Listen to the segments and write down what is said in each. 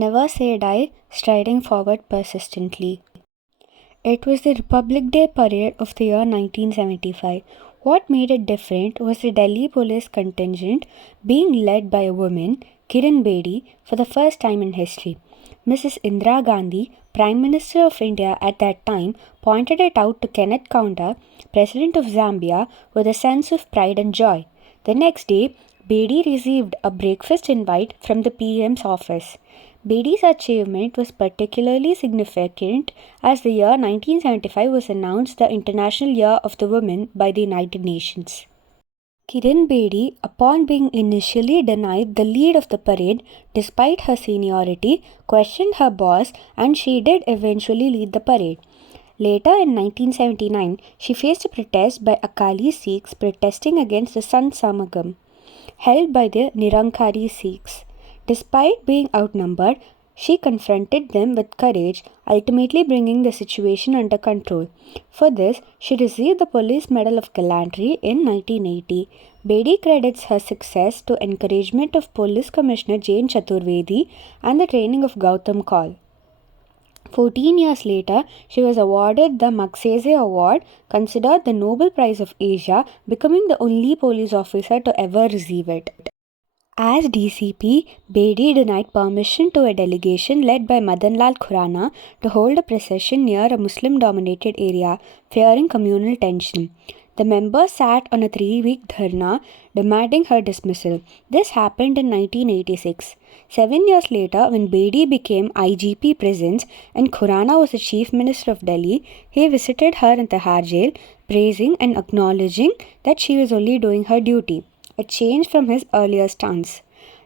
Never say die, striding forward persistently. It was the Republic Day parade of the year 1975. What made it different was the Delhi police contingent being led by a woman, Kiran Bedi, for the first time in history. Mrs. Indira Gandhi, Prime Minister of India at that time, pointed it out to Kenneth Kaunda, President of Zambia, with a sense of pride and joy. The next day, Bedi received a breakfast invite from the PM's office. Bedi's achievement was particularly significant as the year 1975 was announced the International Year of the Woman by the United Nations. Kiran Bedi, upon being initially denied the lead of the parade despite her seniority, questioned her boss and she did eventually lead the parade. Later in 1979, she faced a protest by Akali Sikhs protesting against the Sant Samagam, held by the Nirankari Sikhs. Despite being outnumbered, she confronted them with courage, ultimately bringing the situation under control. For this, she received the Police Medal of Gallantry in 1980. Bedi credits her success to encouragement of Police Commissioner Jain Chaturvedi and the training of Gautam Kaul. 14 years later, she was awarded the Magsaysay Award, considered the Nobel Prize of Asia, becoming the only police officer to ever receive it. As DCP, Bedi denied permission to a delegation led by Madanlal Khurana to hold a procession near a Muslim-dominated area, fearing communal tension. The members sat on a 3-week dharna demanding her dismissal. This happened in 1986. 7 years later, when Bedi became IGP Prisons and Khurana was the Chief Minister of Delhi, he visited her in Tihar jail, praising and acknowledging that she was only doing her duty, a change from his earlier stance.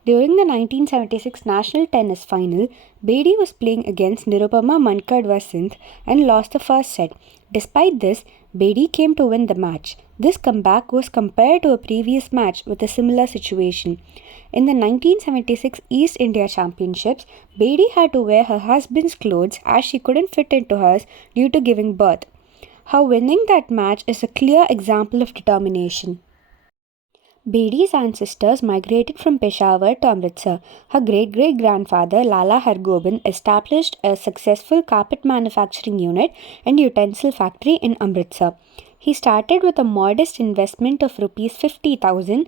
During the 1976 National Tennis Final, Bedi was playing against Nirupama Mankad and lost the first set. Despite this, Bedi came to win the match. This comeback was compared to a previous match with a similar situation. In the 1976 East India Championships, Bedi had to wear her husband's clothes as she couldn't fit into hers due to giving birth. Her winning that match is a clear example of determination. Bedi's ancestors migrated from Peshawar to Amritsar. Her great-great-grandfather Lala Hargobind established a successful carpet manufacturing unit and utensil factory in Amritsar. He started with a modest investment of Rs 50,000,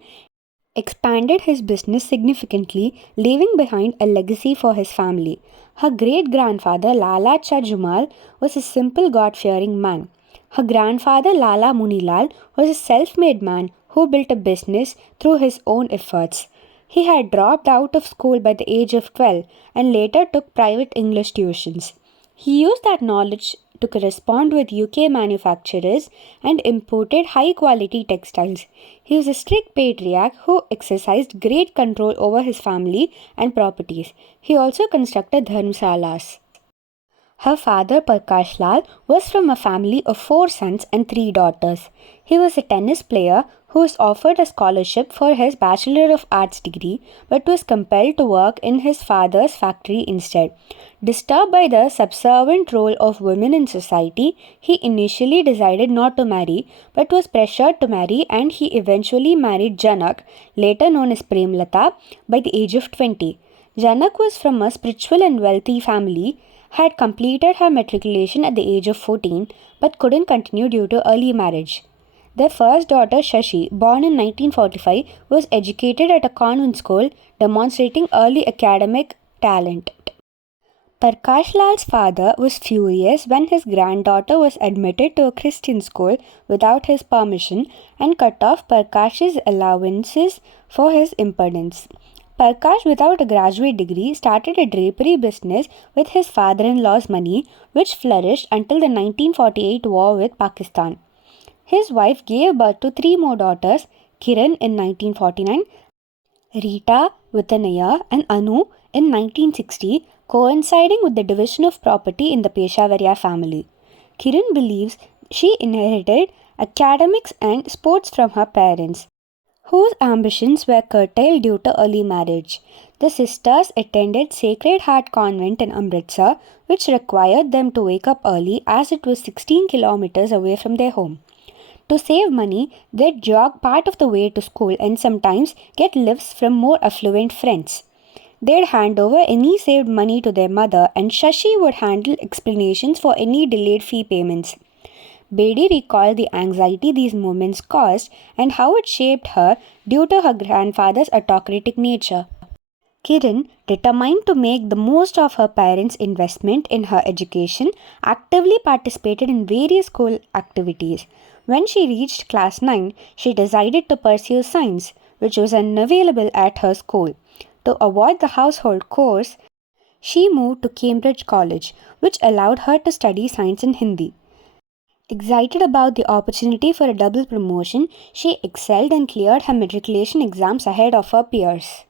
expanded his business significantly, leaving behind a legacy for his family. Her great-grandfather Lala Chajumal was a simple God-fearing man. Her grandfather Lala Munilal was a self-made man who built a business through his own efforts. He had dropped out of school by the age of 12 and later took private English tuitions. He used that knowledge to correspond with UK manufacturers and imported high-quality textiles. He was a strict patriarch who exercised great control over his family and properties. He also constructed dharmsalas. Her father, Prakash Lal, was from a family of 4 sons and 3 daughters. He was a tennis player who was offered a scholarship for his Bachelor of Arts degree but was compelled to work in his father's factory instead. Disturbed by the subservient role of women in society, he initially decided not to marry but was pressured to marry, and he eventually married Janak, later known as Premlata, by the age of 20. Janak was from a spiritual and wealthy family, had completed her matriculation at the age of 14 but couldn't continue due to early marriage. Their first daughter, Shashi, born in 1945, was educated at a convent school, demonstrating early academic talent. Prakash Lal's father was furious when his granddaughter was admitted to a Christian school without his permission and cut off Prakash's allowances for his impudence. Prakash, without a graduate degree, started a drapery business with his father-in-law's money, which flourished until the 1948 war with Pakistan. His wife gave birth to 3 more daughters, Kiran in 1949, Rita within a year, and Anu in 1960, coinciding with the division of property in the Peshawariya family. Kiran believes she inherited academics and sports from her parents, whose ambitions were curtailed due to early marriage. The sisters attended Sacred Heart Convent in Amritsar, which required them to wake up early as it was 16 kilometers away from their home. To save money, they'd jog part of the way to school and sometimes get lifts from more affluent friends. They'd hand over any saved money to their mother, and Shashi would handle explanations for any delayed fee payments. Bedi recalled the anxiety these moments caused and how it shaped her due to her grandfather's autocratic nature. Kiran, determined to make the most of her parents' investment in her education, actively participated in various school activities. When she reached class 9, she decided to pursue science, which was unavailable at her school. To avoid the household chores, she moved to Cambridge College, which allowed her to study science and Hindi. Excited about the opportunity for a double promotion, she excelled and cleared her matriculation exams ahead of her peers.